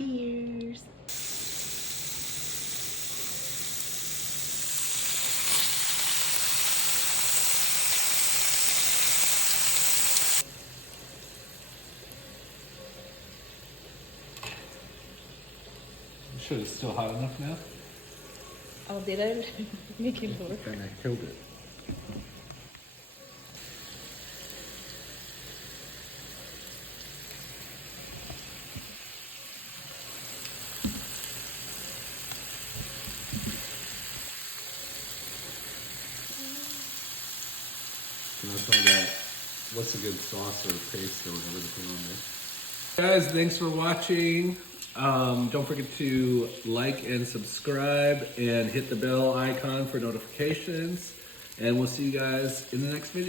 Cheers. I'm sure it's still hot enough now. Oh, did I make it work? And I killed it. And that's all that. What's a good sauce or paste or whatever to put on there? Guys, thanks for watching. Don't forget to like and subscribe and hit the bell icon for notifications. And we'll see you guys in the next video.